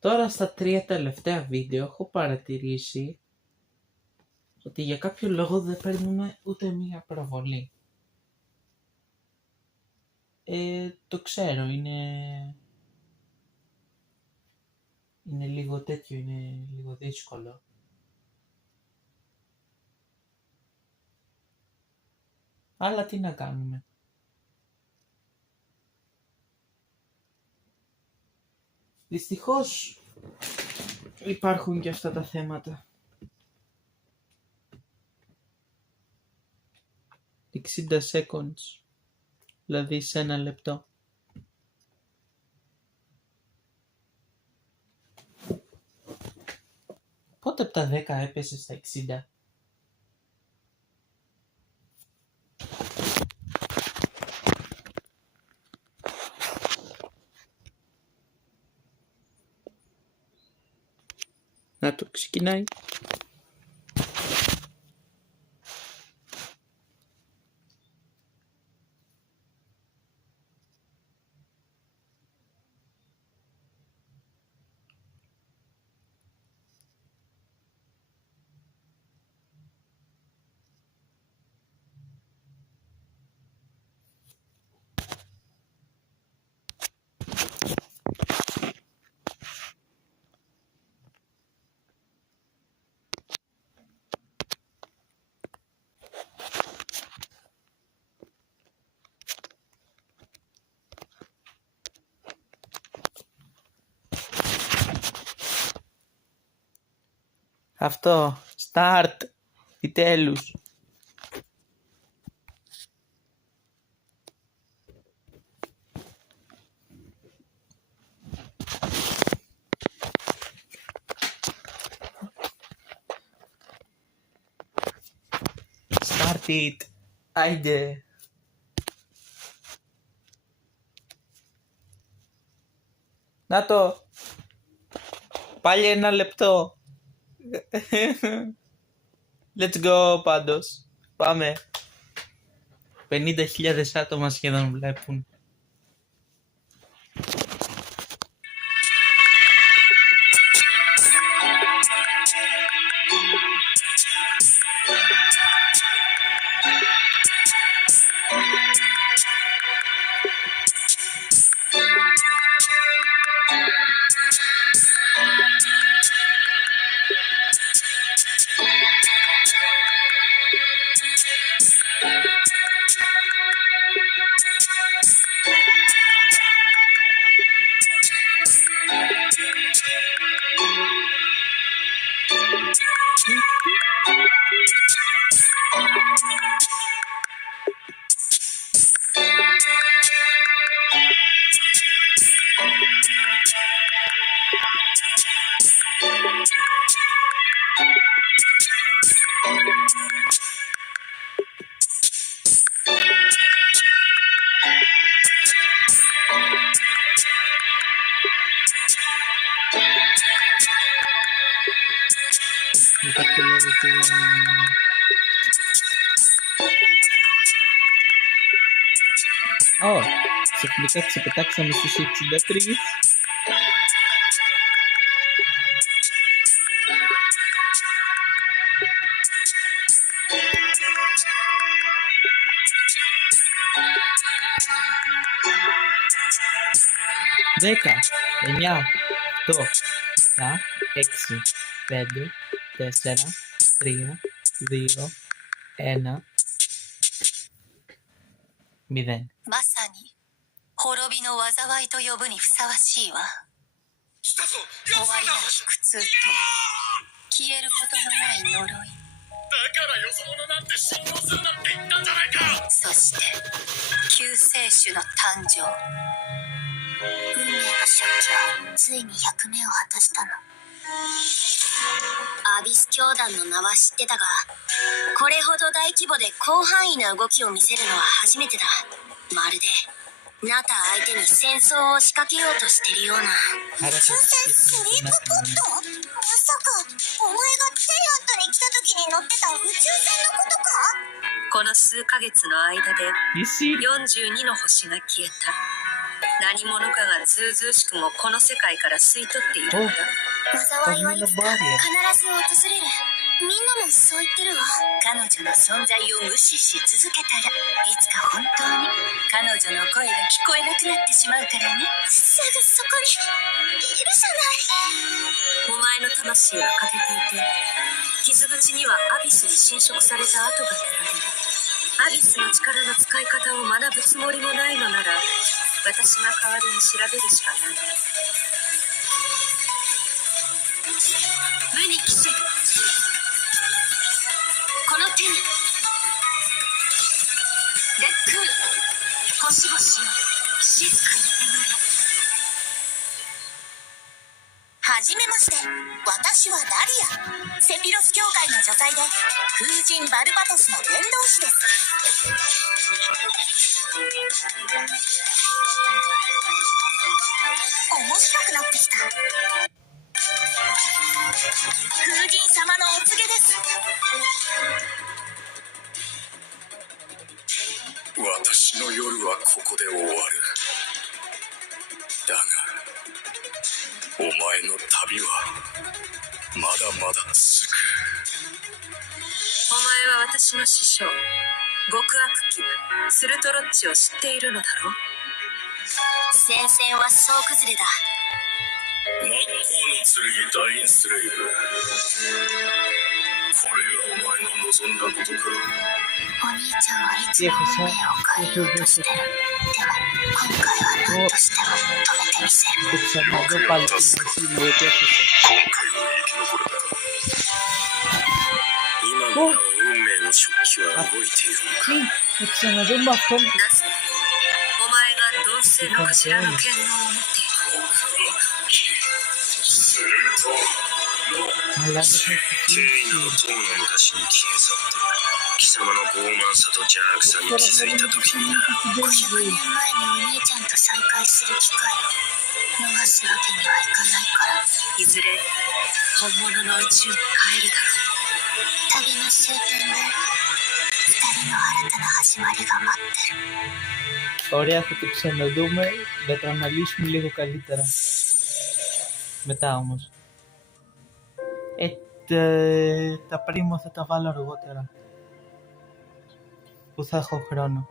Τώρα στα 3 τελευταία βίντεο έχω παρατηρήσει ότι για κάποιο λόγο δεν παίρνουμε ούτε μία προβολή. Το ξέρω, είναι λίγο τέτοιο, είναι λίγο δύσκολο. Αλλά τι να κάνουμε. Δυστυχώς υπάρχουν και αυτά τα θέματα. 60 seconds, δηλαδή σε 1 λεπτό. Πότε από τα 10 έπεσε στα 60? Να το ξεκινάει. Αυτό, start, επιτέλους. Start it, άιντε. Να το, πάλι 1 λεπτό. Let's go πάντως. Πάμε. 50.000 άτομα σχεδόν βλέπουν. Για κάποιο λόγο ξαφνικά ξεπετάξαμε στους 63. Δέκα, 9, 8, 7, 6, 5, 4, 3, 2, 1, 0. まさに滅びの災いと呼ぶにふさわしいわ。終わりなき苦痛と消えることのない呪い。だからよそ者なんて信用するなって言ったんじゃないか。そして救世主の誕生。運命の勝機はついに役目を果たしたの。アビス教団の名は知ってたが、これほど大規模で広範囲な動きを見せるのは初めてだ。まるでナタ相手に戦争を仕掛けようとしてるような。所詮スリープポット？まさかお前がテニアントに来た時に乗ってた宇宙船のことか？この数ヶ月の間で42の星が消えた。何者かがずうずうしくもこの世界から吸い取っているのだ。災いはいつか必ず訪れる。みんなもそう言ってるわ。彼女の存在を無視し続けたら、いつか本当に彼女の声が聞こえなくなってしまうからね。すぐそこにいるじゃない。お前の魂は欠けていて、傷口にはアビスに侵食された跡が見られる。アビスの力の使い方を学ぶつもりもないのなら、私が代わりに調べるしかない。無に帰せ。この手に烈空、星々を静かに眠れ。はじめまして。私はダリア。セピロス教会の女祭で風神バルバトスの伝道師です。面白くなってきた。風神様のお告げです。私の夜はここで終わる。だがお前の旅はまだまだ続く。お前は私の師匠、極悪鬼スルトロッチを知っているのだろう。戦線は総崩れだ。真っ向の剣ダインスレイブ。これがお前の望んだことか。お兄ちゃんはいつも運命を変えようとしてる。でも今回は何としても止めてみせる。よくやったスカ。今回は生き残れた。今もなお運命の食器は動いているのか。Εξαναδούμε αυτόν. なぜお前が同性のクジラの剣能を持っている。するとΑλλά δεν θα 定位の塔の昔に消え去って貴様の傲慢さと邪悪さに気づいた時にな。500年前にお兄ちゃんと再会する機会を逃すわけにはいかないから。いずれ本物の宇宙に帰るだろう。旅の終点で2人の新たな始まりが待ってる。Ωραία, θα το ξαναδούμε, να το αναλύσουμε λίγο καλύτερα. Μετά όμως. Τα πρίμο θα τα βάλω αργότερα. Που θα έχω χρόνο.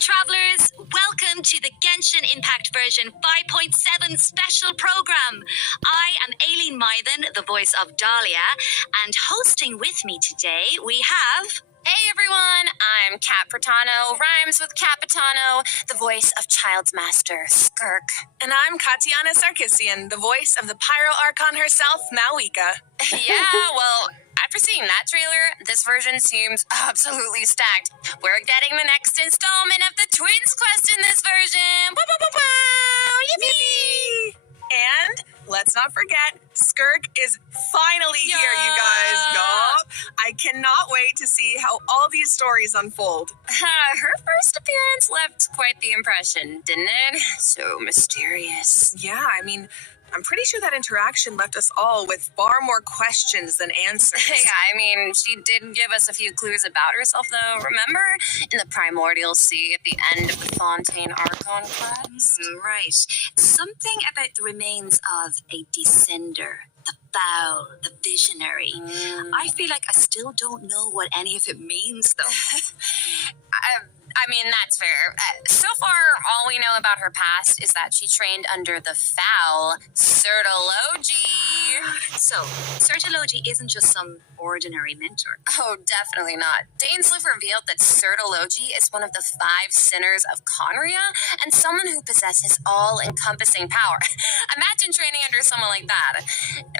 Travelers, welcome to the Genshin Impact version 5.7 special program. I am Aileen Mythen, the voice of Dahlia, and hosting with me today we have... Hey everyone, I'm Kat Pratano, rhymes with Capitano, the voice of Child's Master, Skirk. And I'm Katiana Sarkissian, the voice of the Pyro Archon herself, Malika. Yeah, well, after seeing that trailer, this version seems absolutely stacked. We're getting the next installment of the Twins quest in this version. Yippee! And let's not forget, Skirk is finally here, you guys. Yup. I cannot wait to see how all these stories unfold. Her first appearance left quite the impression, didn't it? So mysterious. Yeah, I mean, I'm pretty sure that interaction left us all with far more questions than answers. Yeah, I mean, she did give us a few clues about herself, though. Remember? In the Primordial Sea at the end of the Fontaine Archon quest? Right. Something about the remains of a descender. The foul, the visionary. I feel like I still don't know what any of it means, though. I mean, that's fair. So far, all we know about her past is that she trained under the foul Certology. So, Certology isn't just some ordinary mentor. Oh, definitely not. Dainsleif revealed that Certology is one of the 5 sinners of Conria and someone who possesses all-encompassing power. Imagine training under someone like that.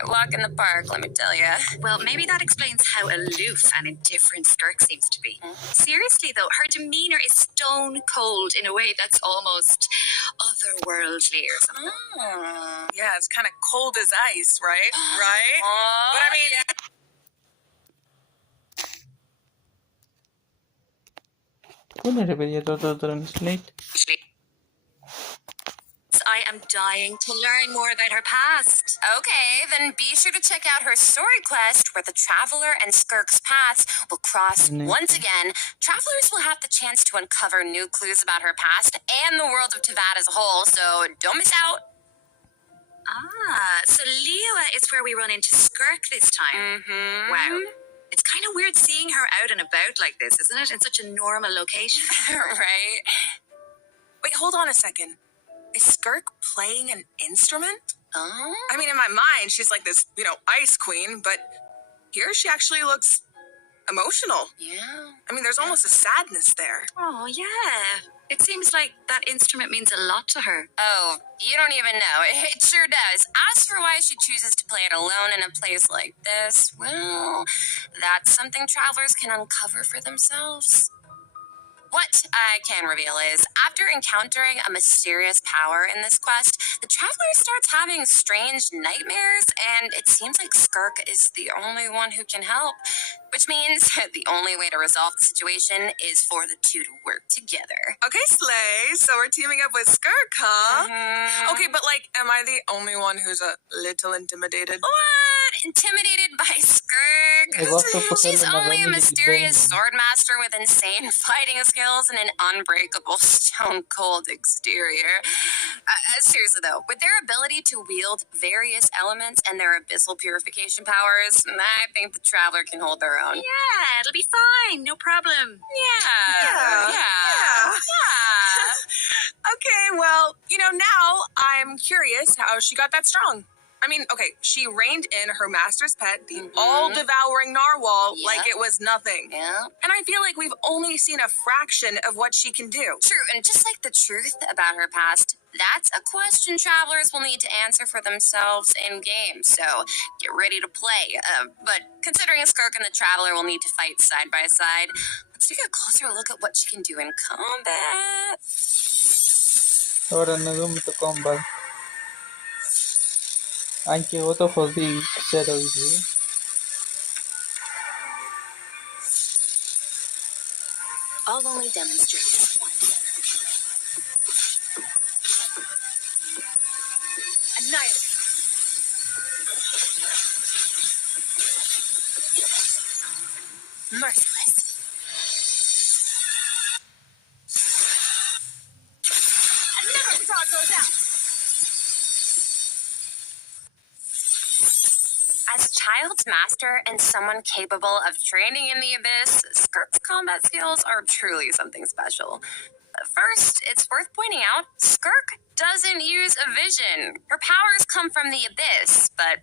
Walk in the park, let me tell you. Well, maybe that explains how aloof and indifferent Skirk seems to be. Seriously, though, her demeanor is stone cold in a way that's almost otherworldly or something. Yeah, it's kind of cold as ice, right? Right? Oh, But I mean, ¿Cómo le pedí todo translate? I am dying to learn more about her past. Okay, then be sure to check out her story quest where the Traveler and Skirk's paths will cross once again. Travelers will have the chance to uncover new clues about her past and the world of Tavad as a whole, so don't miss out. Ah, so Liyue is where we run into Skirk this time. Mm-hmm. Wow. It's kind of weird seeing her out and about like this, isn't it? In such a normal location. Right? wait, hold on a second. Is Skirk playing an instrument? Oh? I mean, in my mind, she's like this, ice queen, but here she actually looks emotional. Yeah. I mean, there's almost a sadness there. Oh, yeah. It seems like that instrument means a lot to her. Oh, you don't even know. It sure does. As for why she chooses to play it alone in a place like this, well, that's something travelers can uncover for themselves. What I can reveal is, after encountering a mysterious power in this quest, the traveler starts having strange nightmares, and it seems like Skirk is the only one who can help. Which means the only way to resolve the situation is for the two to work together. Okay, Slay. So we're teaming up with Skirk, huh? Mm-hmm. Okay, but am I the only one who's a little intimidated? What? Intimidated by Skirk? She's only a mysterious swordmaster with insane fighting skills and an unbreakable stone-cold exterior. Seriously, though, with their ability to wield various elements and their abyssal purification powers, I think the Traveler can hold their own. Yeah, it'll be fine. No problem. Yeah. Okay, well, now I'm curious how she got that strong. I mean, okay, she reined in her master's pet, the all-devouring narwhal, like it was nothing. Yeah. And I feel like we've only seen a fraction of what she can do. True, and just like the truth about her past, that's a question travelers will need to answer for themselves in-game, so get ready to play. But considering Skirk and the Traveler will need to fight side by side, let's take a closer look at what she can do in combat. Ahora Annagome combat. Anche voto così steroidi. I'll only demonstrate once. Annihilate. Merciless. Another frog goes out. As Child's master and someone capable of training in the abyss, Skirk's combat skills are truly something special. First, it's worth pointing out, Skirk doesn't use a vision. Her powers come from the abyss, but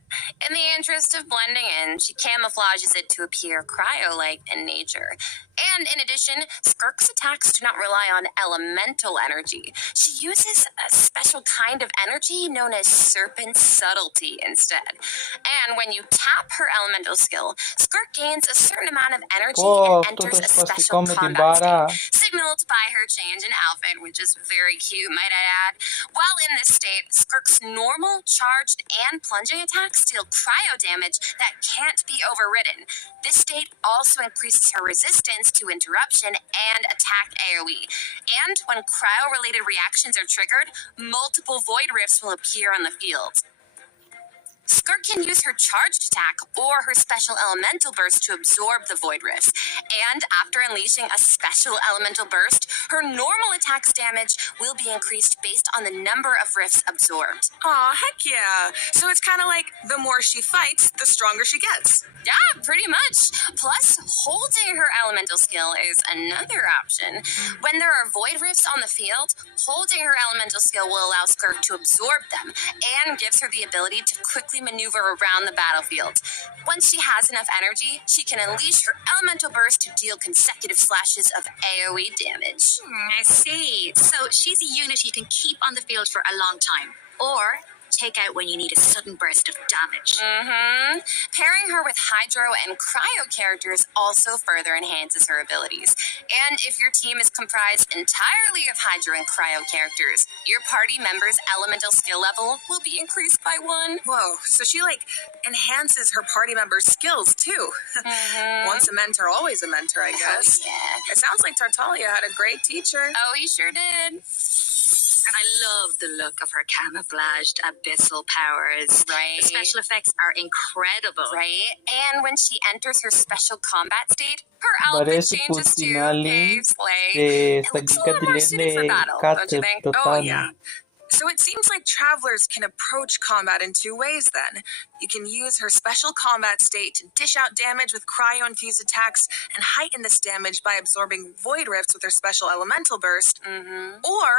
in the interest of blending in, she camouflages it to appear cryo-like in nature. And in addition, Skirk's attacks do not rely on elemental energy. She uses a special kind of energy known as serpent subtlety instead. And when you tap her elemental skill, Skirk gains a certain amount of energy and enters a special combat state, signaled by her change in outfit, which is very cute, might I add. While in this state, Skirk's normal, charged, and plunging attacks deal cryo damage that can't be overridden. This state also increases her resistance to interruption and attack AoE. And when cryo-related reactions are triggered, multiple void rifts will appear on the field. Skirk can use her charged attack or her special elemental burst to absorb the void rifts. And after unleashing a special elemental burst, her normal attack's damage will be increased based on the number of rifts absorbed. Aw, heck yeah. So it's kind of like the more she fights, the stronger she gets. Yeah, pretty much. Plus, holding her elemental skill is another option. When there are void rifts on the field, holding her elemental skill will allow Skirk to absorb them and gives her the ability to quickly maneuver around the battlefield. Once she has enough energy, she can unleash her elemental burst to deal consecutive slashes of AoE damage. I see. So she's a unit you can keep on the field for a long time. Or take out when you need a sudden burst of damage. Pairing her with Hydro and Cryo characters also further enhances her abilities. And if your team is comprised entirely of Hydro and Cryo characters, your party member's elemental skill level will be increased by 1. Whoa, so she enhances her party members' skills too. Once a mentor, always a mentor, I guess. Oh, yeah. It sounds like Tartaglia had a great teacher. Oh, he sure did. And I love the look of her camouflaged abyssal powers. Right. The special effects are incredible. Right? And when she enters her special combat state, her outfit Παρέσει που changes την too. άλλη Okay, Slay. στα It looks a αγγλικά little τη more suited for λένε battle, don't you κάτσε think? το Oh, τάνι. yeah. So it seems like travelers can approach combat in 2 ways then. You can use her special combat state to dish out damage with cryo-infused attacks and heighten this damage by absorbing void rifts with her special elemental burst. Or,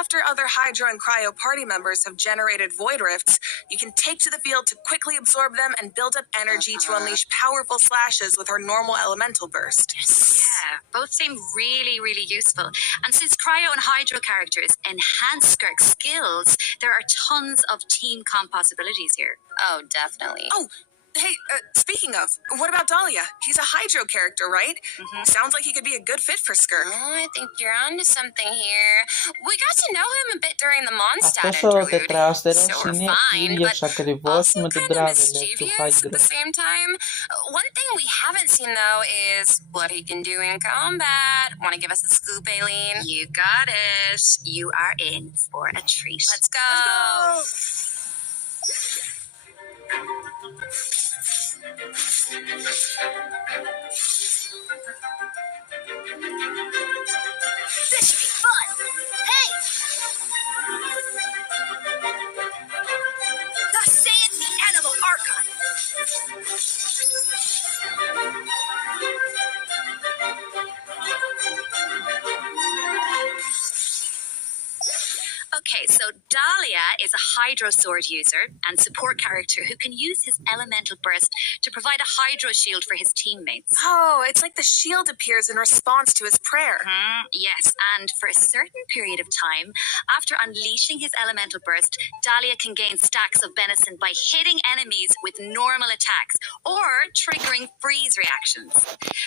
after other Hydro and Cryo party members have generated void rifts, you can take to the field to quickly absorb them and build up energy to unleash powerful slashes with her normal elemental burst. Yeah, both seem really, really useful. And since Cryo and Hydro characters enhance Skirk's skills, there are tons of team comp possibilities here. Oh, definitely. Oh, hey, speaking of, what about Dahlia? He's a Hydro character, right? Sounds like he could be a good fit for Skirk. Oh, I think you're onto something here. We got to know him a bit during the Mondstadt Αυτός ο interlude, τετράστερος so we're είναι fine, but ίδιος ακριβώς also με τον kind of Traveler του mischievous at Hydro. the same time. One thing we haven't seen, though, is what he can do in combat. Want to give us the scoop, Aileen? You got it. You are in for a treat. Let's go. This should be fun! Hey! Thus saith the Animal Archive. Okay, so Dahlia is a Hydro Sword user and support character who can use his elemental burst to provide a Hydro shield for his teammates. Oh, it's like the shield appears in response to his prayer. Yes, and for a certain period of time, after unleashing his elemental burst, Dahlia can gain stacks of benison by hitting enemies with normal attacks or triggering freeze reactions.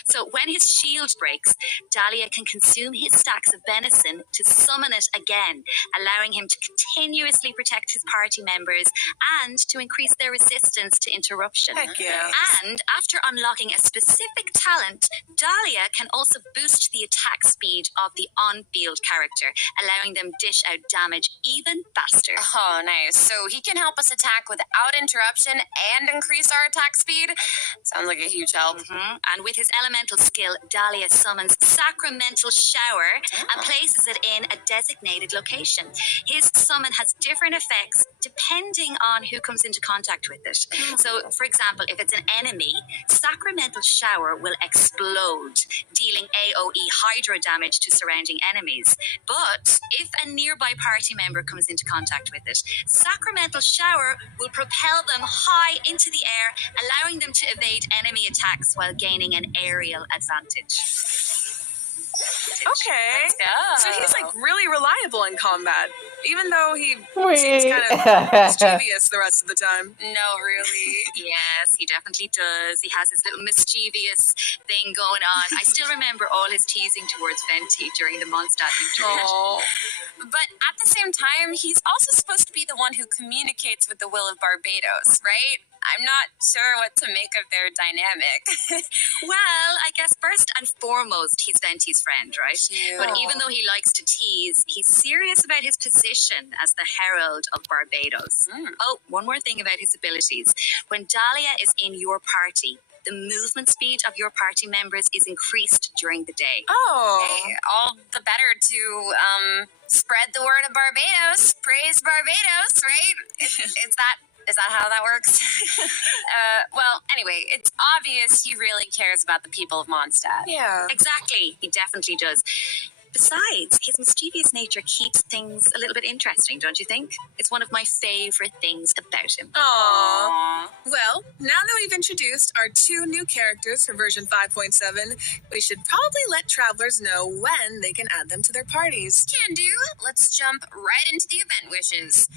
So when his shield breaks, Dahlia can consume his stacks of benison to summon it again, allowing him to continuously protect his party members and to increase their resistance to interruption. Heck yeah. And after unlocking a specific talent, Dahlia can also boost the attack speed of the on-field character, allowing them dish out damage even faster. Oh, nice. So he can help us attack without interruption and increase our attack speed? Sounds like a huge help. And with his elemental skill, Dahlia summons Sacramental Shower and places it in a designated location. His summon has different effects depending on who comes into contact with it. So, for example, if it's an enemy, Sacramental Shower will explode, dealing AoE Hydro damage to surrounding enemies. But if a nearby party member comes into contact with it, Sacramental Shower will propel them high into the air, allowing them to evade enemy attacks while gaining an aerial advantage. Okay. Let's go. So he's really reliable in combat, even though he Wait. seems kind of mischievous the rest of the time. No, really. Yes, he definitely does. He has his little mischievous thing going on. I still remember all his teasing towards Venti during the Mondstadt interlude. Oh. But at the same time, he's also supposed to be the one who communicates with the will of Barbados, right? I'm not sure what to make of their dynamic. Well, I guess first and foremost, he's Venti's friend, right? Cute. But even though he likes to tease, he's serious about his position as the Herald of Barbados. Oh, one more thing about his abilities. When Dahlia is in your party, the movement speed of your party members is increased during the day. Oh. Hey, all the better to spread the word of Barbados. Praise Barbados, right? Is that how that works? Well, anyway, it's obvious he really cares about the people of Mondstadt. Yeah. Exactly, he definitely does. Besides, his mischievous nature keeps things a little bit interesting, don't you think? It's one of my favorite things about him. Aww. Well, now that we've introduced our 2 new characters for version 5.7, we should probably let travelers know when they can add them to their parties. Can do. Let's jump right into the event wishes.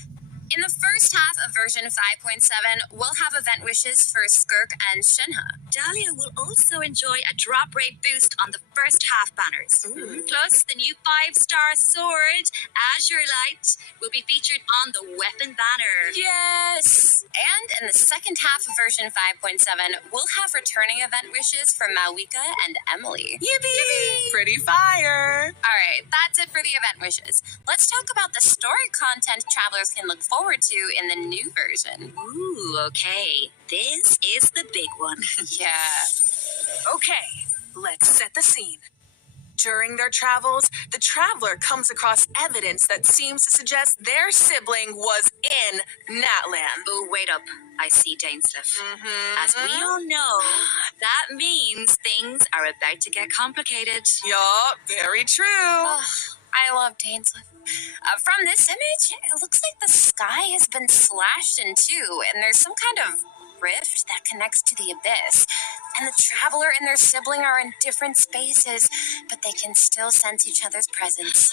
In the first half of version 5.7, we'll have event wishes for Skirk and Shinha. Dahlia will also enjoy a drop rate boost on the first half banners. Plus, the new 5-star sword, Azure Light, will be featured on the weapon banner. Yes! And in the second half of version 5.7, we'll have returning event wishes for Malwika and Emily. Yippee! Pretty fire! Alright, that's it for the event wishes. Let's talk about the story content travelers can look forward to in the new version. Ooh, okay. This is the big one. Yeah. Okay, let's set the scene. During their travels, the traveler comes across evidence that seems to suggest their sibling was in Natland. Oh, wait up. I see Dainsleif. As we all know, that means things are about to get complicated. Yup, very true. I love Dainsleif. From this image, it looks like the sky has been slashed in two, and there's some kind of rift that connects to the abyss. And the traveler and their sibling are in different spaces, but they can still sense each other's presence.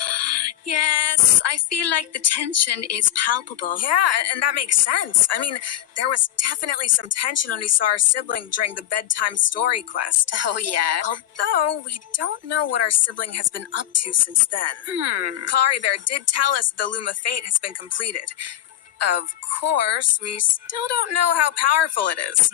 Yes, I feel like the tension is palpable. Yeah, and that makes sense. I mean, there was definitely some tension when we saw our sibling during the bedtime story quest. Oh, yeah. Although, we don't know what our sibling has been up to since then. Kari Bear did tell us that the Loom of Fate has been completed. Of course, we still don't know how powerful it is,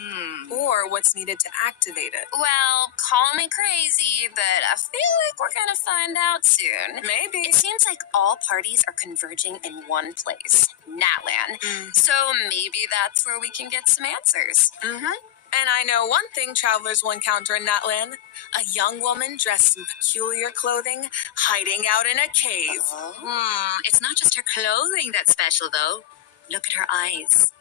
or what's needed to activate it. Well, call me crazy, but I feel like we're gonna find out soon. Maybe. It seems like all parties are converging in one place, Natland. So maybe that's where we can get some answers. And I know one thing travelers will encounter in Natland. A young woman dressed in peculiar clothing, hiding out in a cave. It's not just her clothing that's special, though. Look at her eyes.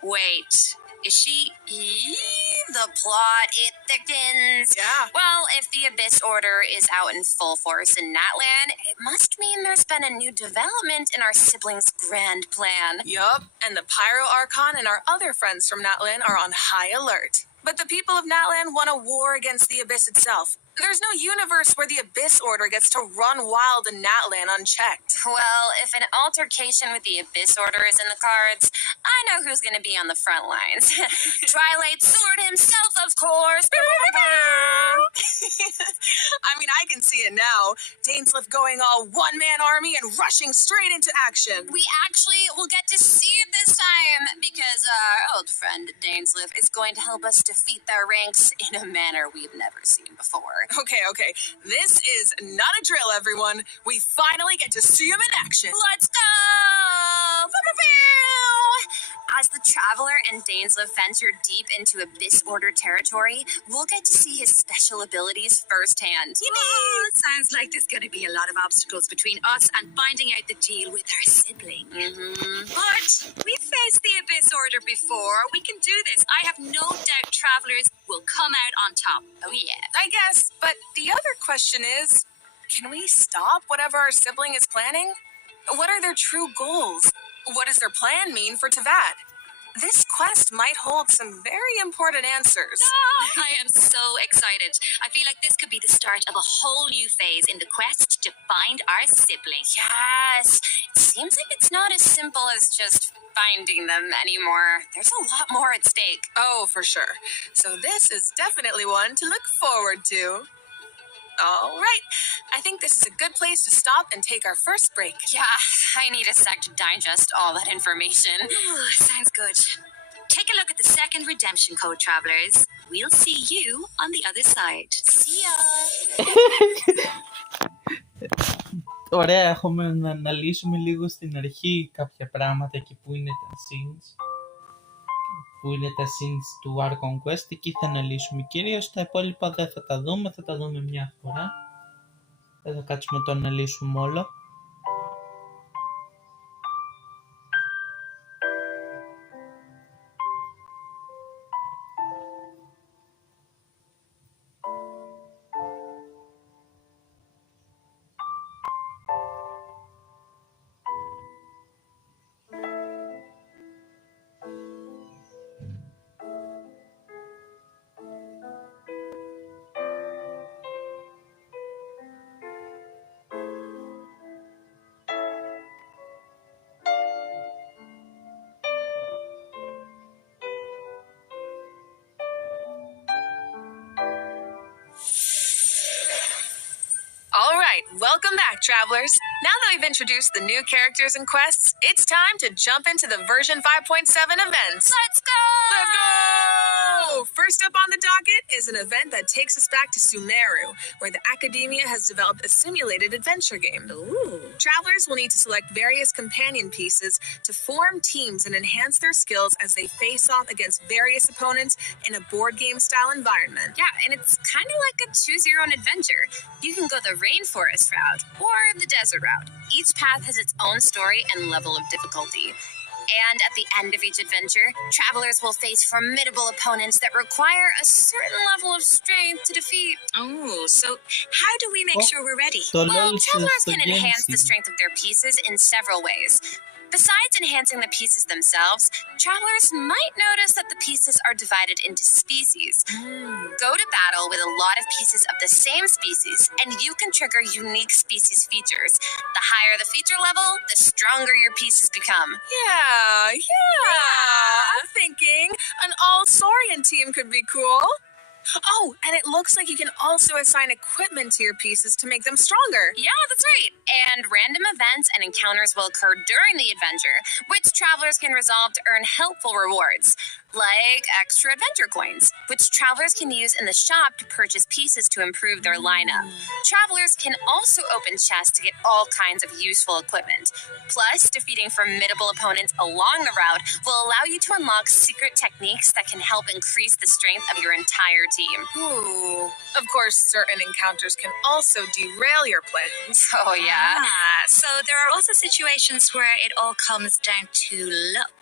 Wait, is she... The plot, it thickens. Yeah. Well, if the Abyss Order is out in full force in Natland, it must mean there's been a new development in our siblings' grand plan. Yup, and the Pyro Archon and our other friends from Natland are on high alert. But the people of Natland want a war against the Abyss itself. There's no universe where the Abyss Order gets to run wild in Natland unchecked. Well, if an altercation with the Abyss Order is in the cards, I know who's going to be on the front lines. Twilight Sword himself, of course. I mean, I can see it now. Dainsleif going all one-man army and rushing straight into action. We actually will get to see it this time because our old friend Dainsleif is going to help us defeat their ranks in a manner we've never seen before. Okay. This is not a drill, everyone. We finally get to see him in action. Let's go! As the Traveler and Dainsleif venture deep into Abyss Order territory, we'll get to see his special abilities firsthand. Oh, sounds like there's going to be a lot of obstacles between us and finding out the deal with our sibling. But we've faced the Abyss Order before. We can do this. I have no doubt travelers will come out on top. Oh, yeah. I guess, but the other question is, can we stop whatever our sibling is planning? What are their true goals? What does their plan mean for Teyvat? This quest might hold some very important answers. I am so excited. I feel like this could be the start of a whole new phase in the quest to find our sibling. Yes. It seems like it's not as simple as just finding them anymore. There's a lot more at stake. Oh, for sure. So this is definitely one to look forward to. All right. I think this is a good place to stop and take our first break. Yeah, I need a sec to digest all that information. Sounds good. Take Take a look at the second redemption code, travelers. We'll see you on the other side. See ya! Ωραία, έχουμε να αναλύσουμε λίγο στην αρχή κάποια πράγματα εκεί που είναι τα scenes. Που είναι τα scenes του War Conquest. Εκεί θα αναλύσουμε κυρίως. Τα υπόλοιπα δεν θα τα δούμε, θα τα δούμε μια φορά. Δεν θα κάτσουμε να το αναλύσουμε όλο. All right, welcome back, travelers. Now that we've introduced the new characters and quests, it's time to jump into the version 5.7 events. Let's go! Let's go! First up on the docket is an event that takes us back to Sumeru, where the Academia has developed a simulated adventure game. Ooh. Travelers will need to select various companion pieces to form teams and enhance their skills as they face off against various opponents in a board game style environment. Yeah, and it's kind of like a choose your own adventure. You can go the rainforest route or the desert route. Each path has its own story and level of difficulty. And at the end of each adventure, travelers will face formidable opponents that require a certain level of strength to defeat. Oh, so how do we make sure we're ready? Το Well, LOL travelers στο can enhance the genshin. strength of their pieces in several ways. Besides enhancing the pieces themselves, travelers might notice that the pieces are divided into species. Go to battle with a lot of pieces of the same species, and you can trigger unique species features. The higher the feature level, the stronger your pieces become. Yeah. I'm thinking an all-Saurian team could be cool. Oh, and it looks like you can also assign equipment to your pieces to make them stronger. Yeah, that's right. And random events and encounters will occur during the adventure, which travelers can resolve to earn helpful rewards, like extra adventure coins, which travelers can use in the shop to purchase pieces to improve their lineup. Travelers can also open chests to get all kinds of useful equipment. Plus, defeating formidable opponents along the route will allow you to unlock secret techniques that can help increase the strength of your entire team. Ooh. Of course, certain encounters can also derail your plans. Oh, yeah. So there are also situations where it all comes down to luck.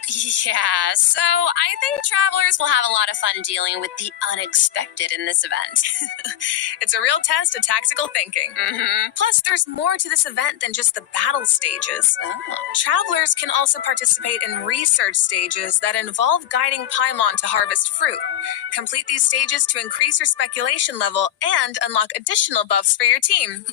Yeah, so I think travelers will have a lot of fun dealing with the unexpected in this event. It's a real test of tactical thinking. Plus, there's more to this event than just the battle stages. Oh. Travelers can also participate in research stages that involve guiding Paimon to harvest fruit. Complete these stages to increase your speculation level and unlock additional buffs for your team.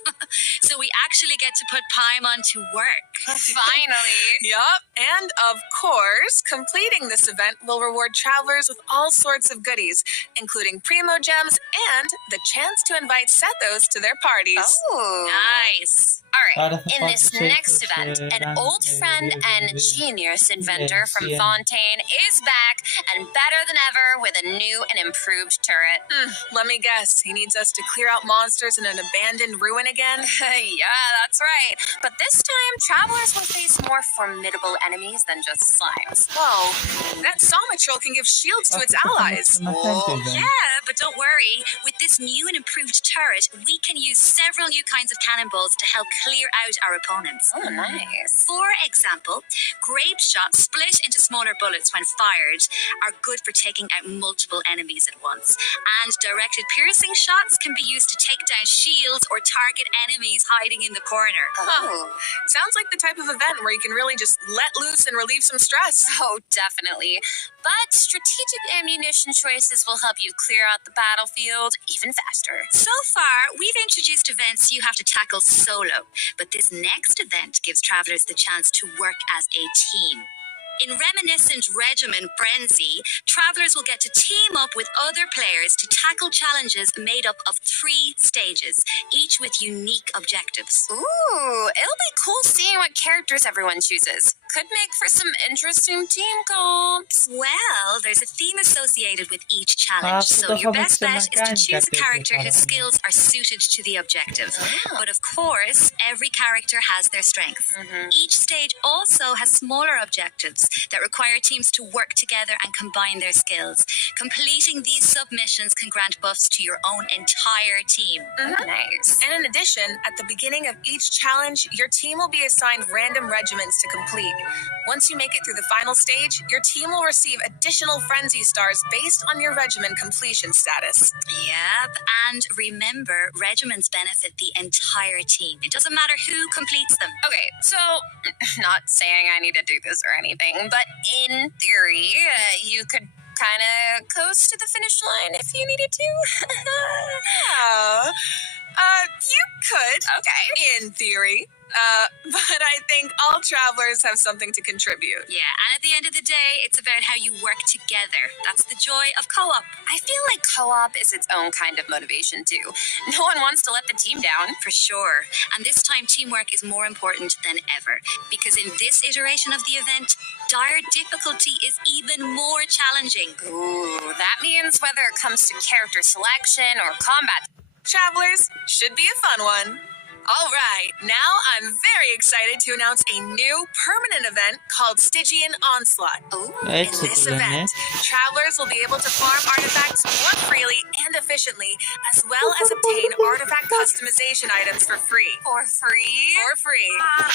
So we actually get to put Paimon to work. Finally. Yup, and of course, completing this event will reward travelers with all sorts of goodies, including primo gems and the chance to invite Sethos to their parties. Oh. Nice. All Άρα right, θα in πάω this σε next event, an old friend and genius inventor Yes, from yeah. Fontaine is back and better than ever with a new and improved turret. Let me guess, he needs us to clear out monsters in an abandoned ruin again? Yeah, that's right. But this time, travelers will face more formidable enemies than just slimes. Whoa, that Soma troll can give shields to its allies. Yeah, but don't worry. With this new and improved turret, we can use several new kinds of cannonballs to help clear out our opponents. Oh, nice. For example, grape shots split into smaller bullets when fired are good for taking out multiple enemies at once. And directed piercing shots can be used to take down shields or target enemies hiding in the corner. Oh. Sounds like the type of event where you can really just let loose and relieve some stress. Oh, definitely. But strategic ammunition choices will help you clear out the battlefield even faster. So far, we've introduced events you have to tackle solo, but this next event gives travelers the chance to work as a team. In Reminiscent Regimen Frenzy, travelers will get to team up with other players to tackle challenges made up of 3 stages, each with unique objectives. Ooh, it'll be cool seeing what characters everyone chooses. Could make for some interesting team comps. Well, there's a theme associated with each challenge, so your best bet is to choose a character whose skills are suited to the objective. But of course, every character has their strengths. Each stage also has smaller objectives that require teams to work together and combine their skills. Completing these submissions can grant buffs to your own entire team. Nice. And in addition, at the beginning of each challenge, your team will be assigned random regiments to complete. Once you make it through the final stage, your team will receive additional frenzy stars based on your regiment completion status. Yep, and remember, regiments benefit the entire team. It doesn't matter who completes them. Okay, so, not saying I need to do this or anything, but in theory, you could kind of coast to the finish line if you needed to. You could. Okay. In theory. But I think all travelers have something to contribute. Yeah, and at the end of the day, it's about how you work together. That's the joy of co-op. I feel like co-op is its own kind of motivation too. No one wants to let the team down. For sure. And this time, teamwork is more important than ever. Because in this iteration of the event, dire difficulty is even more challenging. Ooh, that means whether it comes to character selection or combat. Travelers, should be a fun one. All right, now I'm very excited to announce a new permanent event called Stygian Onslaught. In this event, travelers will be able to farm artifacts more freely and efficiently, as well as obtain artifact customization items for free. For free? For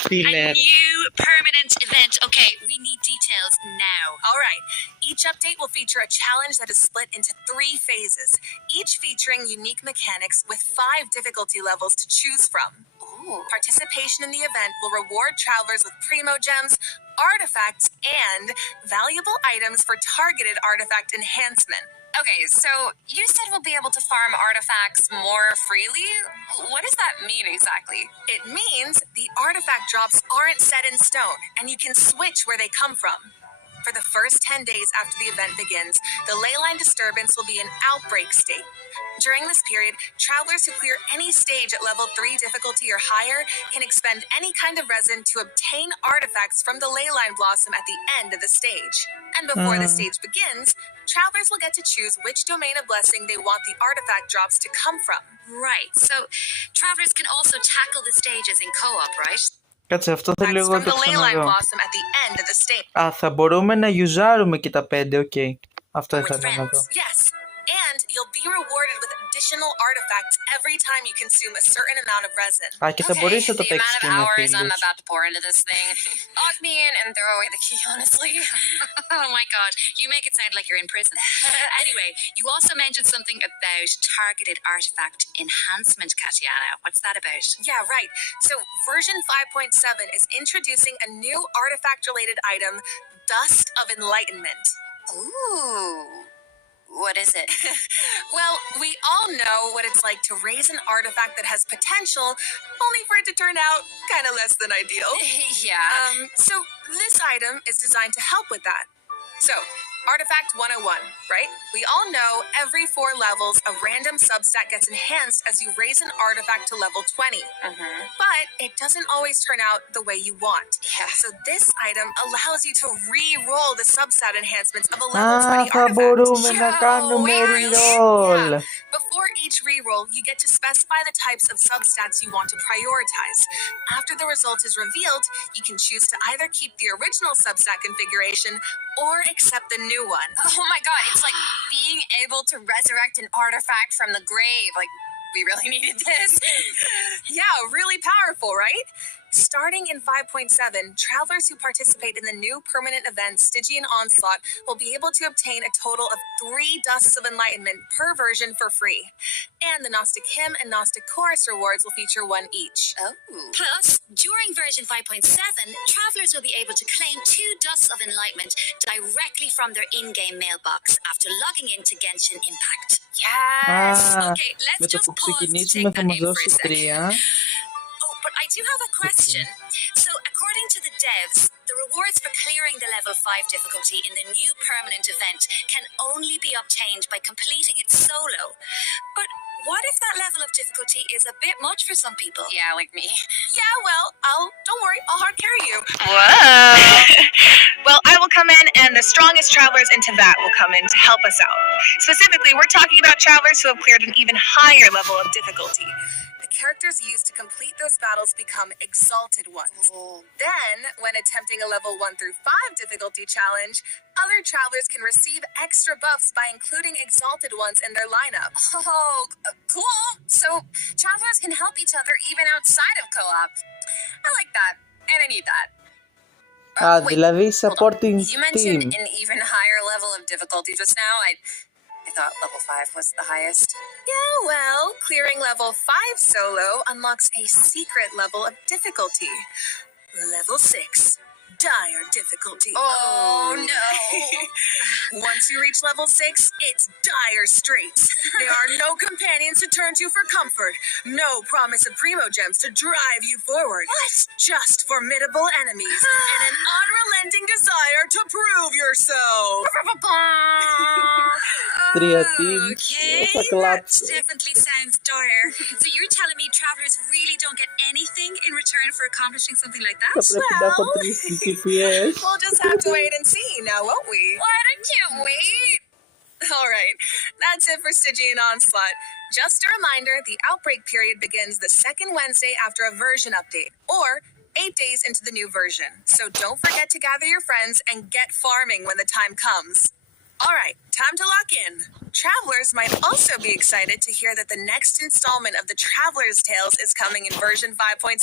free. A new permanent event. Okay, we need details now. All right, each update will feature a challenge that is split into 3 phases, each featuring unique mechanics with 5 difficulty levels to choose from. Participation in the event will reward travelers with primo gems, artifacts, and valuable items for targeted artifact enhancement. Okay, so you said we'll be able to farm artifacts more freely? What does that mean exactly? It means the artifact drops aren't set in stone, and you can switch where they come from. For the first 10 days after the event begins, the leyline disturbance will be in outbreak state. During this period, travelers who clear any stage at level 3 difficulty or higher can expend any kind of resin to obtain artifacts from the leyline blossom at the end of the stage. And before the stage begins, travelers will get to choose which domain of blessing they want the artifact drops to come from. Right, so travelers can also tackle the stages in co-op, right? Κάτσε, αυτό θέλω λίγο να το ξαναδώ. Θα μπορούμε να γιουζάρουμε και τα 5, οκ. Αυτό ήθελα να δω. Yes, and you'll be rewarded with additional artifacts every time you consume a certain amount of resin. Και θα μπορείς να το παίξεις και με φίλους. I'm about to pour into this thing. Lock me in and throw away the key, honestly. Oh my god, you make it sound like you're in prison. Anyway, you also mentioned something about targeted artifact enhancement, Katiana. What's that about? Yeah, right. So version 5.7 is introducing a new artifact-related item, Dust of Enlightenment. Ooh. What is it? Well, we all know what it's like to raise an artifact that has potential, only for it to turn out kind of less than ideal. Yeah. So this item is designed to help with that. So, Artifact 101, right? We all know every 4 levels, a random substat gets enhanced as you raise an artifact to level 20. But it doesn't always turn out the way you want. Yeah. So this item allows you to re-roll the substat enhancements of a level 20 θα μπορούμε να κάνουμε reroll. Before each reroll, you get to specify the types of substats you want to prioritize. After the result is revealed, you can choose to either keep the original substat configuration or accept the new one. Oh my god, it's like being able to resurrect an artifact from the grave. Like, we really needed this. Yeah, really powerful, right? Starting in 5.7, travelers who participate in the new permanent event Stygian Onslaught will be able to obtain a total of 3 Dusts of Enlightenment per version for free. And the Gnostic Hymn and Gnostic Chorus rewards will feature 1 each. Oh. Plus, during version 5.7, travelers will be able to claim 2 Dusts of Enlightenment directly from their in-game mailbox after logging into Genshin Impact. Yes! Okay, let's just pause to take that in for a second. But I do have a question. So, according to the devs, the reward rewards for clearing the level 5 difficulty in the new permanent event can only be obtained by completing it solo. But what if that level of difficulty is a bit much for some people? Yeah, like me. Yeah, well, don't worry, I'll hard carry you. Whoa. Well, I will come in, and the strongest travelers into that will come in to help us out. Specifically, we're talking about travelers who have cleared an even higher level of difficulty. The characters used to complete those battles become exalted ones. Then, when attempting a level 1 through 5 difficulty challenge, other travelers can receive extra buffs by including exalted ones in their lineup. Oh, cool. So travelers can help each other even outside of co-op. I like that, and I need that. Wait, δηλαδή hold on. supporting You mentioned team. an even higher level of difficulty just now. I thought level 5 was the highest. Yeah, well, clearing level 5 solo unlocks a secret level of difficulty. Level 6. Dire difficulty. Oh no. Once you reach level 6, it's dire straits. There are no companions to turn to for comfort. No promise of primo gems to drive you forward. What? Just formidable enemies and an unrelenting desire to prove yourself. Τρία teams. Θα That κλάψω. definitely sounds dire. So you're telling me travelers really don't get anything in return for accomplishing something like that? Θα πρέπει να έχω 3 TPS. We'll just have to wait and see now, won't we? What? I can't wait. All right, that's it for Stygian Onslaught. Just a reminder, the outbreak period begins the second Wednesday after a version update, or 8 days into the new version. So don't forget to gather your friends and get farming when the time comes. All right, time to lock in. Travelers might also be excited to hear that the next installment of the Traveler's Tales is coming in version 5.7.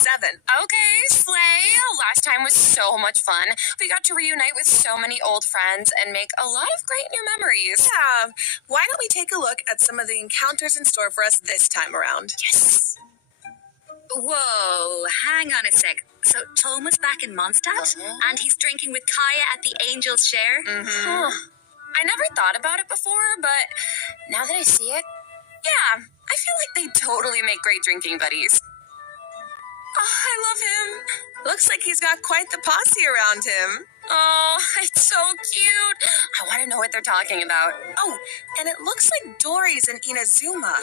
Okay, Slay. Last time was so much fun. We got to reunite with so many old friends and make a lot of great new memories. Yeah, why don't we take a look at some of the encounters in store for us this time around? Yes. Whoa, hang on a sec. So Thomas back in Mondstadt, and he's drinking with Kaya at the Angel's Share? Huh. I never thought about it before, but now that I see it, yeah, I feel like they totally make great drinking buddies. Oh, I love him. Looks like he's got quite the posse around him. Oh, it's so cute. I want to know what they're talking about. Oh, and it looks like Dory's in Inazuma.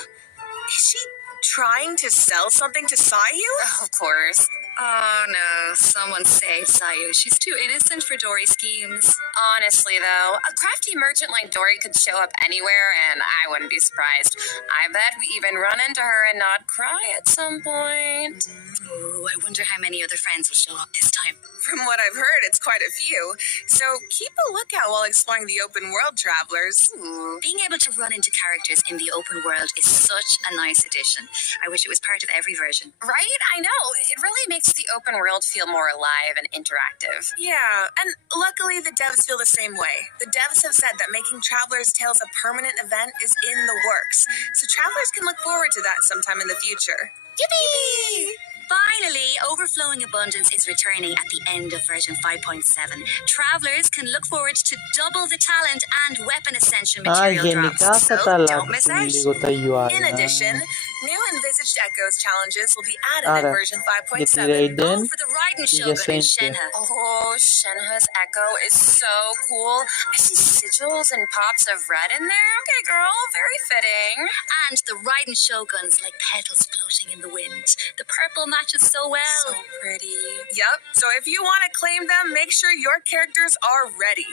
Is she trying to sell something to Sayu? Of course. Oh no, someone save Sayu. She's too innocent for Dory's schemes. Honestly, though, a crafty merchant like Dory could show up anywhere, and I wouldn't be surprised. I bet we even run into her and not cry at some point. Oh, I wonder how many other friends will show up this time. From what I've heard, it's quite a few. So keep a lookout while exploring the open world, travelers. Being able to run into characters in the open world is such a nice addition. I wish it was part of every version. Right? I know. It really makes the open world feel more alive and interactive. Yeah, and luckily the devs feel the same way. The devs have said that making Traveler's Tales a permanent event is in the works, so travelers can look forward to that sometime in the future. Yippee! Finally, Overflowing Abundance is returning at the end of version 5.7. Travelers can look forward to double the talent and weapon ascension Α, material γενικά drops, θα so τα don't miss αλλάξουν out. λίγο τα UI. In addition, new Envisaged Echoes challenges will be added in Άρα, version για τη 5.7. Raiden Oh, for the Raiden και για Shogun in Sensei. Shenhe. Oh, Shenhe's Echo is so cool. I see sigils and pops of red in there. Okay, girl, very fitting. And the Raiden Shoguns like petals floating in the wind. The purple matches so well. So pretty. Yep, so if you want to claim them, make sure your characters are ready.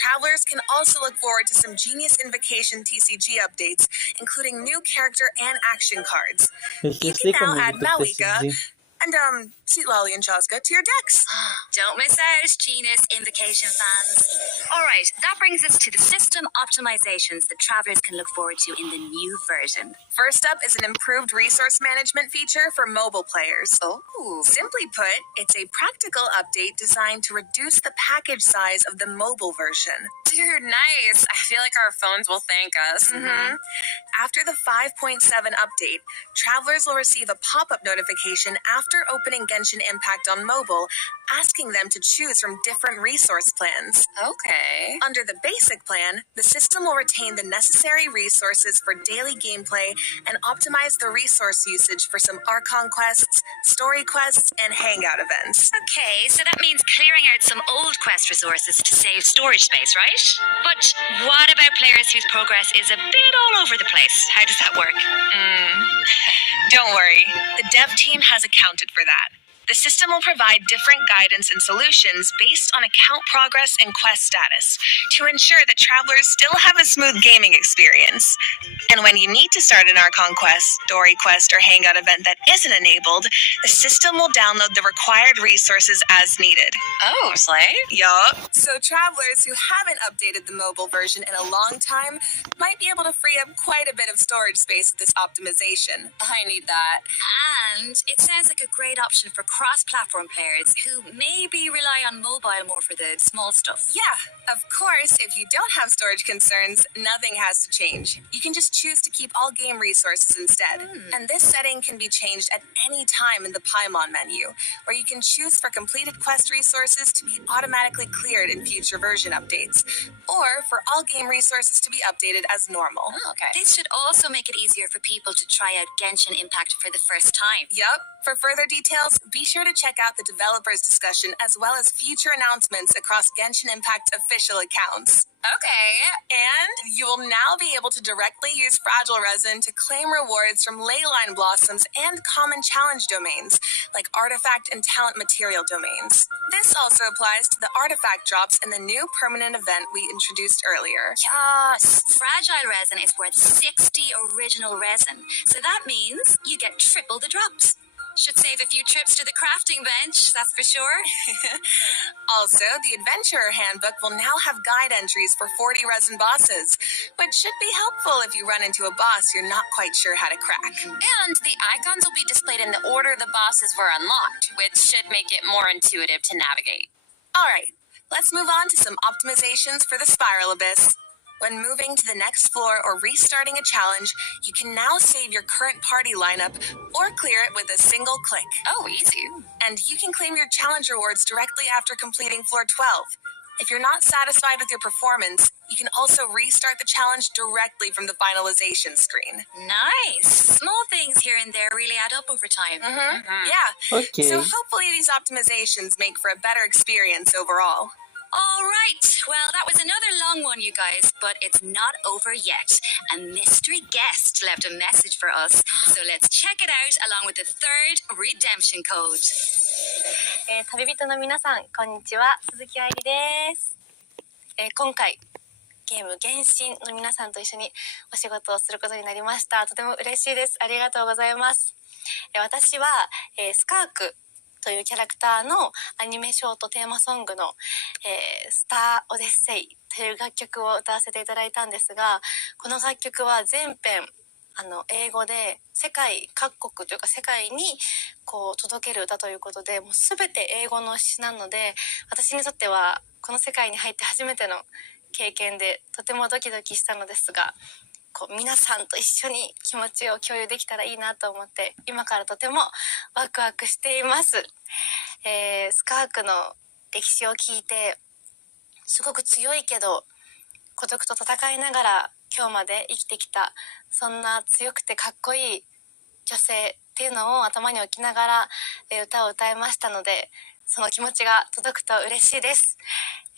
Travelers can also look forward to some Genius Invocation TCG updates, including new character and action cards. Έχεις You can δίκιο now με add το Malika TCG. and Sweet Lolly and Chaska to your decks. Don't miss out, Genius Invocation fans. All right, that brings us to the system optimizations that travelers can look forward to in the new version. First up is an improved resource management feature for mobile players. Oh. Simply put, it's a practical update designed to reduce the package size of the mobile version. Dude, nice. I feel like our phones will thank us. After the 5.7 update, travelers will receive a pop-up notification after opening Genshin Impact on mobile, asking them to choose from different resource plans. Okay. Under the basic plan, the system will retain the necessary resources for daily gameplay and optimize the resource usage for some Archon quests, story quests, and hangout events. Okay, so that means clearing out some old quest resources to save storage space, right? But what about players whose progress is a bit all over the place? How does that work? Don't worry, the dev team has accounted for that. The system will provide different guidance and solutions based on account progress and quest status to ensure that travelers still have a smooth gaming experience. And when you need to start an Archon quest, story quest, or hangout event that isn't enabled, the system will download the required resources as needed. Oh, slay. Yup. So travelers who haven't updated the mobile version in a long time might be able to free up quite a bit of storage space with this optimization. I need that. And it sounds like a great option for cross-platform players who maybe rely on mobile more for the small stuff. Yeah, of course, if you don't have storage concerns, nothing has to change. You can just choose to keep all game resources instead. And this setting can be changed at any time in the Paimon menu, where you can choose for completed quest resources to be automatically cleared in future version updates, or for all game resources to be updated as normal. Oh, okay. This should also make it easier for people to try out Genshin Impact for the first time. Yup. For further details, be sure to check out the developers discussion as well as future announcements across Genshin Impact official accounts. Okay. And you will now be able to directly use Fragile Resin to claim rewards from Leyline Blossoms and common challenge domains, like artifact and talent material domains. This also applies to the artifact drops in the new permanent event we introduced earlier. Yes, fragile resin is worth 60 original resin, so that means you get triple the drops. Should save a few trips to the crafting bench, that's for sure. Also, the Adventurer Handbook will now have guide entries for 40 resin bosses, which should be helpful if you run into a boss you're not quite sure how to crack. And the icons will be displayed in the order the bosses were unlocked, which should make it more intuitive to navigate. All right, let's move on to some optimizations for the Spiral Abyss. When moving to the next floor or restarting a challenge, you can now save your current party lineup or clear it with a single click. Oh, easy. And you can claim your challenge rewards directly after completing floor 12. If you're not satisfied with your performance, you can also restart the challenge directly from the finalization screen. Nice. Small things here and there really add up over time. Yeah. Okay. So hopefully these optimizations make for a better experience overall. All right. Well, that was another long one, you guys, but it's not over yet. A mystery guest left a message for us, so let's check it out along with the third redemption code. 旅人の皆さん、こんにちは。鈴木愛理です。今回、ゲーム原神の皆さんと一緒にお仕事をすることになりました。とても嬉しいです。ありがとうございます。私は、スカークというキャラクターのアニメショートテーマソングの、スター・オデッセイという楽曲を歌わせていただいたんですが、この楽曲は全編英語で世界各国というか世界にこう届ける歌ということで、もう全て英語の詩なので、私にとってはこの世界に入って初めての経験でとてもドキドキしたのですが、こう皆さんと一緒に気持ちを共有できたらいいなと思って今からとてもワクワクしています。スカークの歴史を聞いてすごく強いけど孤独と戦いながら今日まで生きてきた、そんな強くてかっこいい女性っていうのを頭に置きながら歌を歌いましたので、その気持ちが届くと嬉しいです。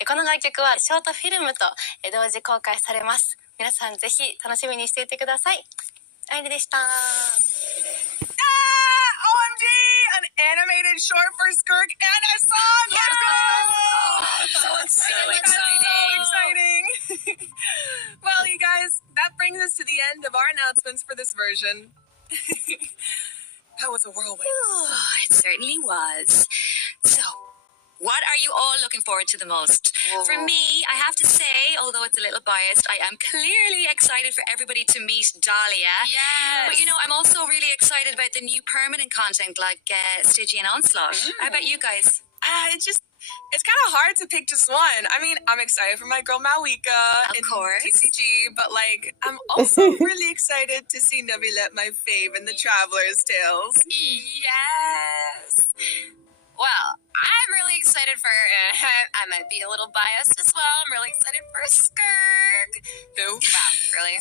この楽曲はショートフィルムと同時公開されます。皆さんぜひ楽しみにしていてください。愛理でした。OMG! An animated short for Skirk and a song! Let's go! So exciting! Well, you guys, that brings us to the end of our announcements for this version. That was a whirlwind. It certainly was. So, what are you all looking forward to the most? For me, I have to say, although it's a little biased, I am clearly excited for everybody to meet Dahlia. Yes. But I'm also really excited about the new permanent content like Stygian Onslaught. How about you guys? It's kind of hard to pick just one. I mean, I'm excited for my girl Malika Of in course. TCG, but like, I'm also really excited to see Nabilet, my fave, in the Traveler's Tales. Yes. Well, I'm really excited for, I might be a little biased as well. I'm really excited for Skirk. Who? Wow, really?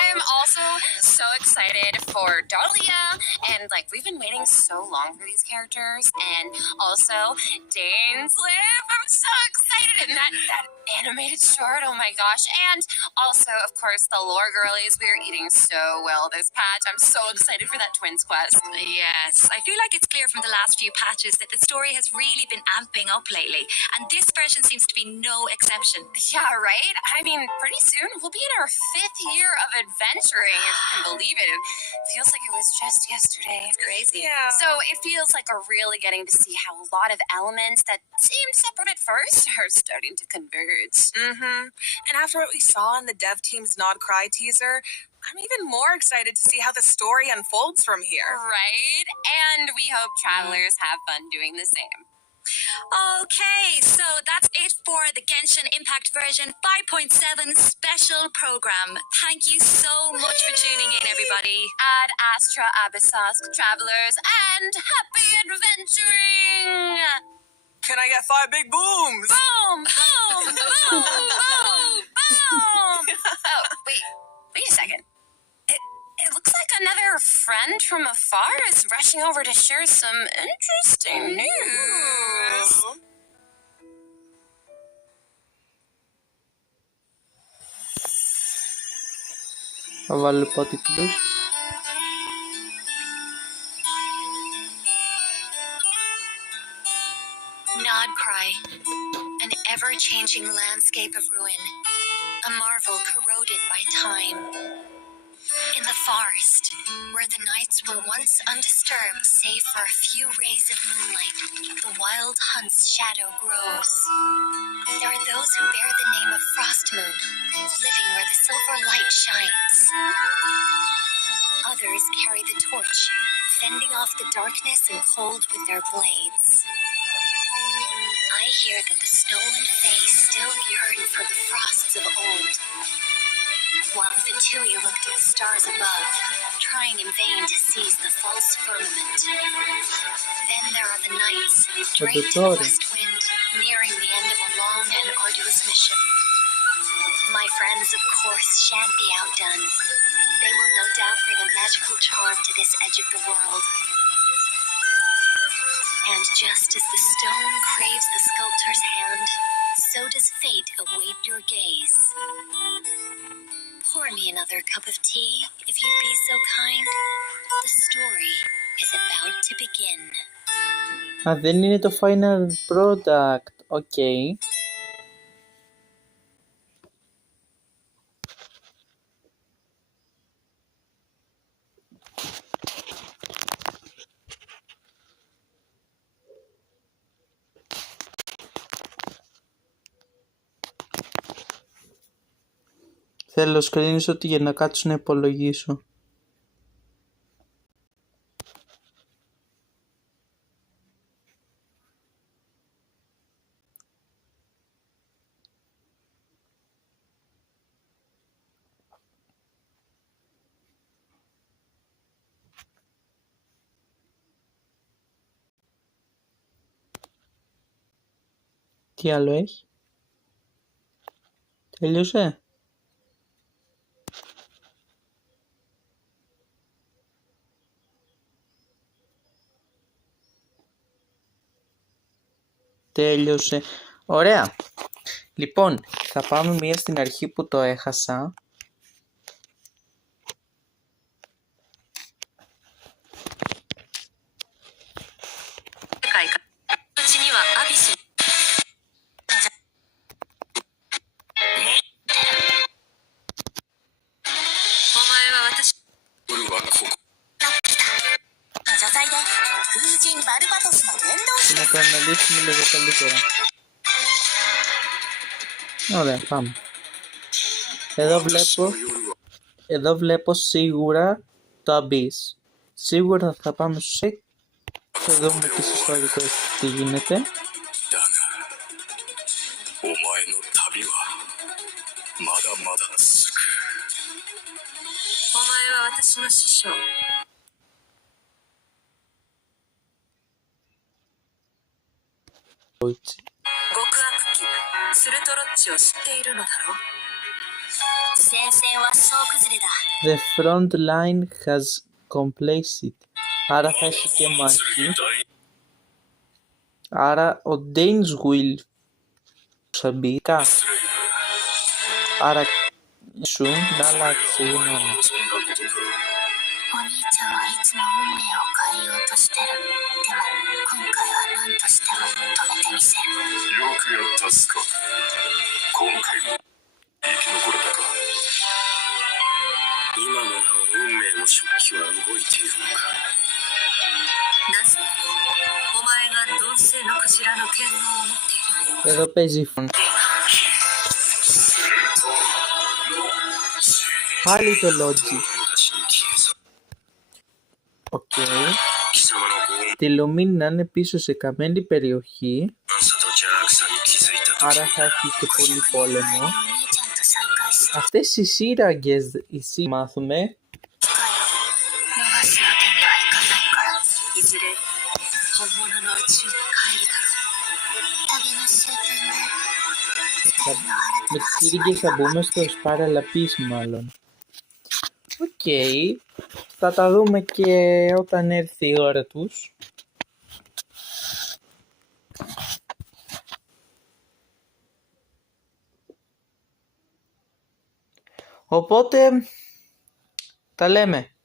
I am also so excited for Dahlia. And, like, we've been waiting so long for these characters. And also, Dainsleif. I'm so excited. And that animated short, oh my gosh. And also, of course, the lore girlies. We are eating so well this patch. I'm so excited for that Twins quest. Yes, I feel like it's clear from the last few patches that the story has really been amping up lately, and this version seems to be no exception. Yeah, right? I mean, pretty soon we'll be in our 5th year of adventuring, if you can believe it. It feels like it was just yesterday. It's crazy. Yeah. So it feels like we're really getting to see how a lot of elements that seemed separate at first are starting to converge. Mm-hmm. And after what we saw in the dev team's Nod Cry teaser, I'm even more excited to see how the story unfolds from here. Right? And we hope travelers have fun doing the same. Okay, so that's it for the Genshin Impact version 5.7 special program. Thank you so much for tuning in, everybody. Ad Astra Abyssos, travelers, and happy adventuring! Can I get 5 big booms? Boom! Boom! Boom! Boom! Boom! Oh, wait a second. It looks like another friend from afar is rushing over to share some interesting news. Θα βάλω υπότιτλους. Nod Cry, an ever-changing landscape of ruin, a marvel corroded by time. In the forest, where the nights were once undisturbed save for a few rays of moonlight, the wild hunt's shadow grows. There are those who bear the name of Frostmoon, living where the silver light shines. Others carry the torch, fending off the darkness and cold with their blades. I hear that the snow and fae still yearn for the frosts of old, while Fatulia looked at the stars above, trying in vain to seize the false firmament. Then there are the nights, draped in the west wind, nearing the end of a long and arduous mission. My friends, of course, shan't be outdone. They will no doubt bring a magical charm to this edge of the world. And just as the stone craves the sculptor's hand, so does fate await your gaze. Pour me another cup of tea, if you'd be so kind. The story is about to begin. Δεν είναι το final product. Okay. Θέλω screenshot για να κάτσω να υπολογίσω. Τι άλλο έχει? Τέλειωσε? Τέλειωσε. Ωραία. Λοιπόν, θα πάμε μία στην αρχή που το έχασα. Να το αναλύσουμε λίγο καλύτερα. Ωραία, πάμε. Εδώ βλέπω σίγουρα το Abyss. Σίγουρα θα πάμε στους Θα δούμε και στο ιστορικό τι γίνεται. だがお前の旅はまだまだ続く。お前は私の師匠。こいつ。極悪鬼スルトロッチを知っているのだろう。戦線は総崩れだ。 The front line has completed. Άρα θα έχει και μάχη. Άρα ο Danes will θα μπει. Άρα ήσουν να αλλάξει η γνώμη. お兄ちゃんはいつも運命を変えようとしてる。でも今回は何としても止めてみせる。よくやったスカ。今回も生き残れたか。今もなお運命の食器は動いているのか。なぜお前が鈍性のクジラの剣能を持っている。 Εδώ παίζει φων. Πάλι το logic. Οκ. Τη Λουμίνη να είναι πίσω σε καμένη περιοχή. Άρα θα έχει και πολύ πόλεμο. Αυτές οι σύραγγες μάθουμε. 逃すわけにはいかないから。いずれ本物の宇宙に帰るだろう。旅の終点で Με τις σύριγγες θα μπούμε στο σπαραλαπής μάλλον. Οκ. Θα τα δούμε και όταν έρθει η ώρα τους. Οπότε τα λέμε.